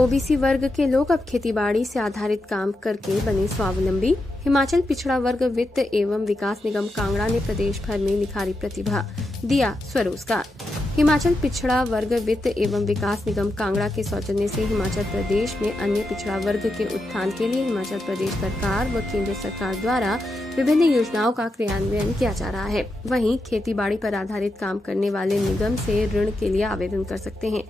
OBC वर्ग के लोग अब खेतीबाड़ी से आधारित काम करके बने स्वावलंबी। हिमाचल पिछड़ा वर्ग वित्त एवं विकास निगम कांगड़ा ने प्रदेश भर में निखारी प्रतिभा, दिया स्वरोजगार। हिमाचल पिछड़ा वर्ग वित्त एवं विकास निगम कांगड़ा के सौजन्य से हिमाचल प्रदेश में अन्य पिछड़ा वर्ग के उत्थान के लिए हिमाचल प्रदेश सरकार व केंद्र सरकार द्वारा विभिन्न योजनाओं का क्रियान्वयन किया जा रहा है। वहीं खेतीबाड़ी पर आधारित काम करने वाले निगम से ऋण के लिए आवेदन कर सकते हैं।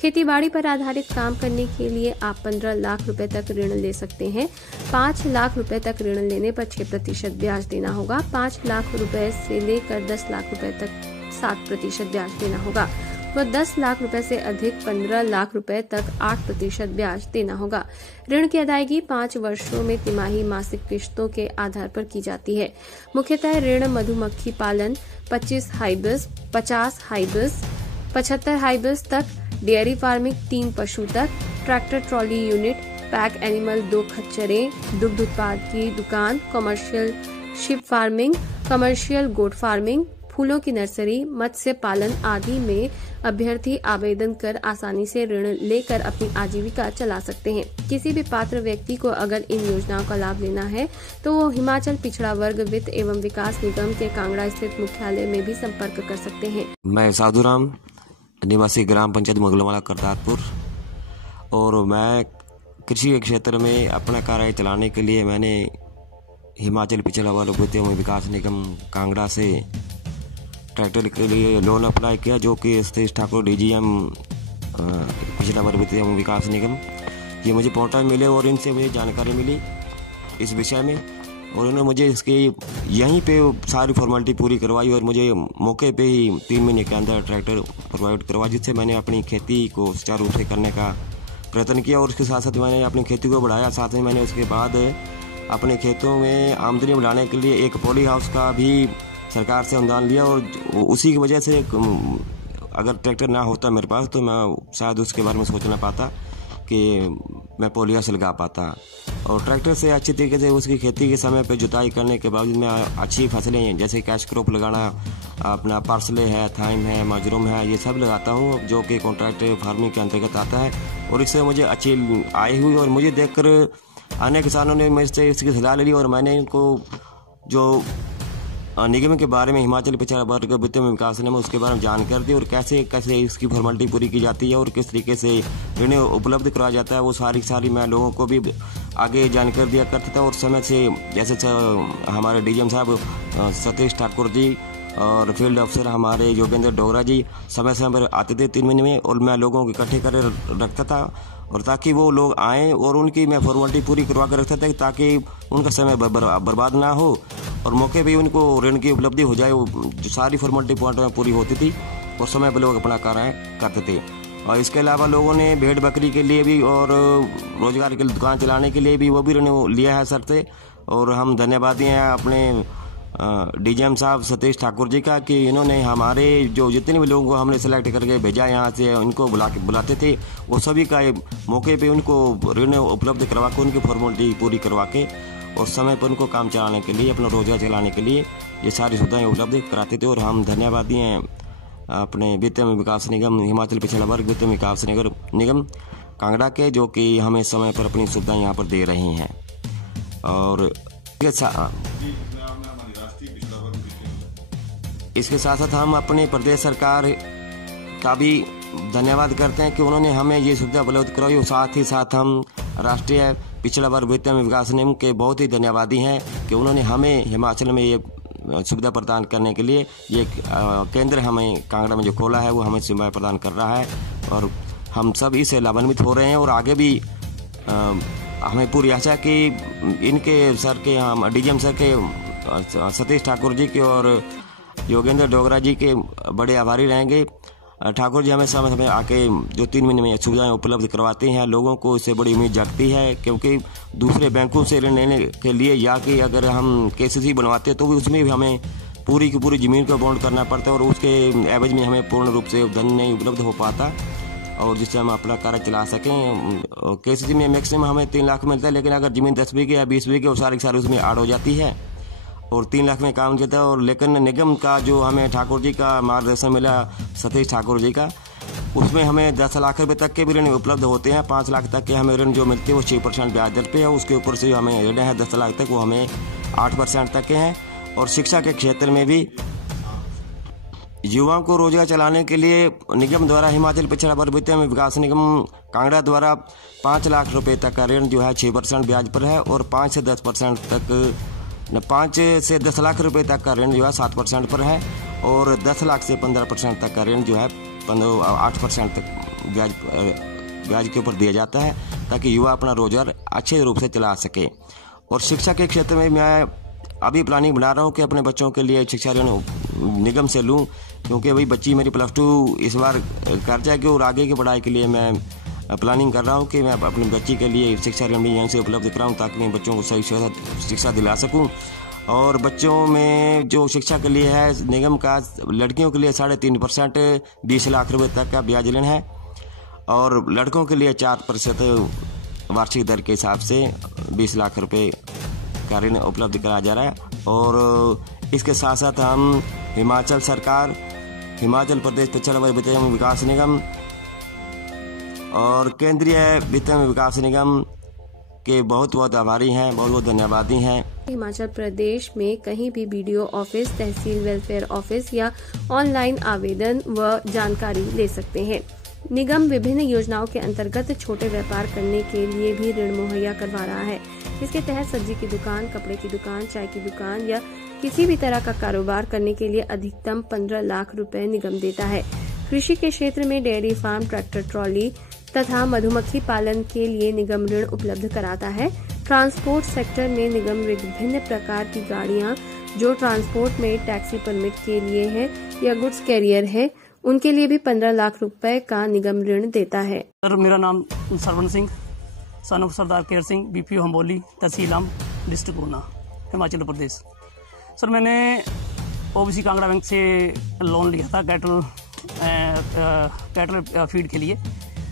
खेतीबाड़ी पर आधारित काम करने के लिए आप 15 लाख रुपए तक ऋण ले सकते हैं। 5 लाख रुपए तक ऋण लेने पर 6% ब्याज देना होगा। 5 लाख रुपए से लेकर 10 लाख रुपए तक 7% ब्याज देना होगा व 10 लाख रुपए से अधिक 15 लाख रुपए तक 8% ब्याज देना होगा। ऋण की अदायगी 5 वर्षों में तिमाही मासिक किश्तों के आधार पर की जाती है। मुख्यतः ऋण मधुमक्खी पालन 25 हाइबिस, 50 हाइबिस, 75 हाइबिस तक, डेयरी फार्मिंग 3 पशु तक, tractor trolley unit, pack animal 2 खच्चरें, दुग्ध उत्पाद की दुकान, commercial sheep farming, commercial goat farming, फूलों की नर्सरी, मत्स्य पालन आदि में अभ्यर्थी आवेदन कर आसानी से ऋण लेकर अपनी आजीविका चला सकते हैं। किसी भी पात्र व्यक्ति को अगर इन योजनाओं का लाभ लेना है तो वो हिमाचल पिछड़ा वर्ग वित्त एवं विकास निगम के कांगड़ा स्थित मुख्यालय में भी संपर्क कर सकते हैं। मैं साधुराम, निवासी ग्राम पंचायत मुगलवाड़ा करतारपुर, और मैं कृषि के क्षेत्र में अपना कार्य चलाने के लिए मैंने हिमाचल पिछड़ा वर्ग वित्त एवं विकास निगम कांगड़ा से ट्रैक्टर के लिए लोन अप्लाई किया, जो कि सतीश ठाकुर DGM पिछड़ा वर्ग वित्त एवं विकास निगम, ये मुझे पोर्टल मिले और इनसे मुझे जानकारी मिली इस विषय में, और उन्होंने मुझे इसकी यहीं पे सारी फॉर्मेलिटी पूरी करवाई और मुझे मौके पे ही 3 महीने के अंदर ट्रैक्टर प्रोवाइड करवा, जिससे मैंने अपनी खेती को सुचारू रूप से करने का प्रयत्न किया और उसके साथ साथ मैंने अपनी खेती को बढ़ाया। साथ में मैंने उसके बाद अपने खेतों में आमदनी बढ़ाने के लिए एक पॉली हाउस का भी सरकार से अनुदान लिया, और उसी की वजह से अगर ट्रैक्टर ना होता मेरे पास तो मैं शायद उसके बारे में सोच ना पाता कि मैं पॉली हाउस लगा पाता। और ट्रैक्टर से अच्छी तरीके से उसकी खेती के समय पे जुताई करने के बावजूद मैं अच्छी फसलें हैं जैसे कैश क्रॉप लगाना, अपना पार्सले है, थाइम है, मजरूम है, ये सब लगाता हूँ, जो कि कॉन्ट्रैक्ट फार्मिंग के अंतर्गत आता है, और इससे मुझे अच्छी आय हुई। और मुझे देखकर अन्य किसानों ने मुझसे इसकी सलाह ली और मैंने इनको जो निगम के बारे में हिमाचल पिछड़ा वर्ग वित्त एवं विकास निगम उसके बारे में जानकारी दी और कैसे कैसे इसकी फॉर्मेलिटी पूरी की जाती है और किस तरीके से ऋण उपलब्ध कराया जाता है, वो सारी मैं लोगों को भी आगे जानकारी दिया करता था। और समय से जैसे हमारे DGM साहब सतीश ठाकुर जी और फील्ड अफसर हमारे योगेंद्र डोगरा जी समय पर आते थे 3 महीने में, और मैं लोगों को इकट्ठे कर रखता था और ताकि वो लोग आएँ और उनकी मैं फॉर्मेलिटी पूरी करवा कर रखता था ताकि उनका समय बर्बाद ना हो और मौके पे उनको ऋण की उपलब्धि हो जाए। जो सारी फॉर्मेलिटी पॉइंट में पूरी होती थी और समय पर लोग अपना कार्य करते थे। और इसके अलावा लोगों ने भेड़ बकरी के लिए भी और रोजगार की दुकान चलाने के लिए भी वो भी ऋण लिया है सर से, और हम धन्यवादी हैं अपने DGM साहब सतीश ठाकुर जी का कि इन्होंने हमारे जो जितने भी लोगों को हमने सेलेक्ट करके भेजा यहाँ से, उनको बुलाते थे, वो सभी का मौके पे उनको ऋण उपलब्ध करवा के उनकी फॉर्मेलिटी पूरी करवा के और समय पर उनको काम चलाने के लिए, अपना रोजगार चलाने के लिए ये सारी सुविधाएं उपलब्ध कराते थे। और हम धन्यवादी हैं अपने वित्त एवं विकास निगम हिमाचल पिछड़ा वर्ग वित्त एवं विकास निगम कांगड़ा के, जो कि हमें समय पर अपनी सुविधाएं यहाँ पर दे रही हैं। और इसके साथ साथ हम अपने प्रदेश सरकार का भी धन्यवाद करते हैं कि उन्होंने हमें ये सुविधा उपलब्ध कराई, और साथ ही साथ हम राष्ट्रीय पिछड़ा वर्ग वित्त एवं विकास निगम के बहुत ही धन्यवादी हैं कि उन्होंने हमें हिमाचल में ये सुविधा प्रदान करने के लिए ये केंद्र हमें कांगड़ा में जो खोला है वो हमें सुविधा प्रदान कर रहा है, और हम सब इससे लाभान्वित हो रहे हैं। और आगे भी हमें पूरी आशा है कि इनके सर के हम DGM सर के सतीश ठाकुर जी के और योगेंद्र डोगरा जी के बड़े आभारी रहेंगे। ठाकुर जी हमें समय आके जो 3 महीने में सुविधाएं उपलब्ध करवाते हैं, लोगों को इससे बड़ी उम्मीद जगती है, क्योंकि दूसरे बैंकों से ऋण लेने के लिए या कि अगर हम KCC बनवाते हैं तो भी उसमें भी हमें पूरी की पूरी ज़मीन को बॉन्ड करना पड़ता है और उसके एवज में हमें पूर्ण रूप से धन नहीं उपलब्ध हो पाता, और जिससे हम अपना कार्य चला सकें। KCC में मैक्सिमम हमें 3 लाख मिलता है, लेकिन अगर ज़मीन 10 बीघे या 20 बीघे और सारी उसमें ऐड हो जाती है और 3 लाख में काम चलता है। और लेकिन निगम का जो हमें ठाकुर जी का मार्गदर्शन मिला, सतीश ठाकुर जी का, उसमें हमें 10 लाख रुपए तक के भी ऋण उपलब्ध होते हैं। 5 लाख तक के हमें ऋण जो मिलते हैं वो 6% ब्याज दर पे है। उसके ऊपर से जो हमें ऋण है 10 लाख तक, वो हमें 8% तक के हैं। और शिक्षा के क्षेत्र में भी युवाओं को रोजगार चलाने के लिए निगम द्वारा हिमाचल पिछड़ा वर्ग वित्त एवं विकास निगम कांगड़ा द्वारा 5 लाख रुपए तक का ऋण जो है 6% ब्याज पर है। और 5 से 10% तक 5 से 10 लाख रुपए तक का ऋण जो है 7% पर है। और 10 लाख से 15% तक का ऋण जो है 8% तक ब्याज के ऊपर दिया जाता है, ताकि युवा अपना रोजगार अच्छे रूप से चला सके। और शिक्षा के क्षेत्र में मैं अभी प्लानिंग बना रहा हूँ कि अपने बच्चों के लिए शिक्षा ऋण निगम से लूँ, क्योंकि अभी बच्ची मेरी +2 इस बार कर जाएगी और आगे की पढ़ाई के लिए मैं प्लानिंग कर रहा हूँ कि मैं अपनी बच्ची के लिए शिक्षा ऋण भी यहीं से उपलब्ध कराऊँ, ताकि मैं बच्चों को सही शिक्षा दिला सकूँ। और बच्चों में जो शिक्षा के लिए है निगम का, लड़कियों के लिए 3.5% 20 लाख रुपए तक का ब्याज ऋण है। और लड़कों के लिए 4% वार्षिक दर के हिसाब से 20 लाख रुपए का ऋण उपलब्ध कराया जा रहा है। और इसके साथ साथ हम हिमाचल सरकार, हिमाचल प्रदेश पिछड़ा वर्ग वित्त एवं विकास निगम और केंद्रीय वित्त एवं विकास निगम के बहुत बहुत आभारी हैं, बहुत बहुत धन्यवादी हैं। हिमाचल प्रदेश में कहीं भी BDO ऑफिस, तहसील वेलफेयर ऑफिस या ऑनलाइन आवेदन व जानकारी ले सकते हैं। निगम विभिन्न योजनाओं के अंतर्गत छोटे व्यापार करने के लिए भी ऋण मुहैया करवा रहा है। इसके तहत सब्जी की दुकान, कपड़े की दुकान, चाय की दुकान या किसी भी तरह का कारोबार करने के लिए अधिकतम 15 लाख रुपए निगम देता है। कृषि के क्षेत्र में डेयरी फार्म, ट्रैक्टर ट्रॉली तथा मधुमक्खी पालन के लिए निगम ऋण उपलब्ध कराता है। ट्रांसपोर्ट सेक्टर में निगम विभिन्न प्रकार की गाड़ियां जो ट्रांसपोर्ट में टैक्सी परमिट के लिए है या गुड्स कैरियर है, उनके लिए भी 15 लाख रुपए का निगम ऋण देता है। सर, मेरा नाम Sarwan Singh, son of Sardar Kehar Singh, BPO Hamboli, तहसील आम, डिस्ट्रिक्ट ऊना, हिमाचल प्रदेश। सर, मैंने OBC कांगड़ा बैंक से लोन लिया था कैटल फीड के लिए,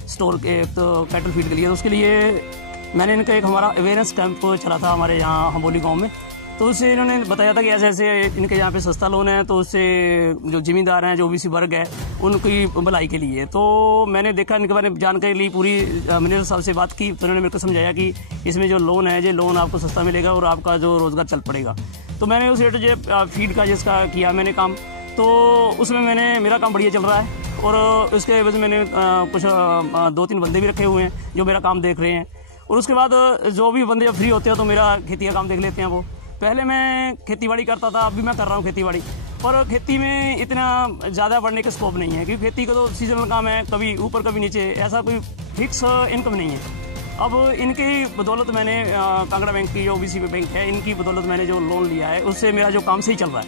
स्टोर के तो कैटल फीड के लिए। तो उसके लिए मैंने इनका एक हमारा अवेयरनेस कैंप चला था हमारे यहाँ हम्बोली गांव में। तो उससे इन्होंने बताया था कि ऐसे ऐसे इनके यहाँ पे सस्ता लोन है, तो उससे जो जिम्मेदार हैं, जो OBC वर्ग है, उनकी भलाई के लिए। तो मैंने देखा, इनके बारे में जानकारी ली, पूरी मैनेजर साहब से बात की। तो उन्होंने मेरे को समझाया कि इसमें जो लोन है, ये लोन आपको सस्ता मिलेगा और आपका जो रोजगार चल पड़ेगा। तो मैंने उस रेट जो फीड का जिसका किया मैंने काम, तो उसमें मेरा काम बढ़िया चल रहा है। और उसके वजह मैंने कुछ 2-3 बंदे भी रखे हुए हैं जो मेरा काम देख रहे हैं। और उसके बाद जो भी बंदे फ्री होते हैं तो मेरा खेती का काम देख लेते हैं। वो पहले मैं खेतीबाड़ी करता था, अभी मैं कर रहा हूँ खेतीबाड़ी, पर खेती में इतना ज़्यादा बढ़ने का स्कोप नहीं है, क्योंकि खेती का तो सीजनल काम है, कभी ऊपर कभी नीचे, ऐसा कोई फिक्स इनकम नहीं है। अब इनकी बदौलत मैंने कांगड़ा बैंक की जो OBC बैंक है, इनकी बदौलत मैंने जो लोन लिया है, उससे मेरा जो काम सही चल रहा है।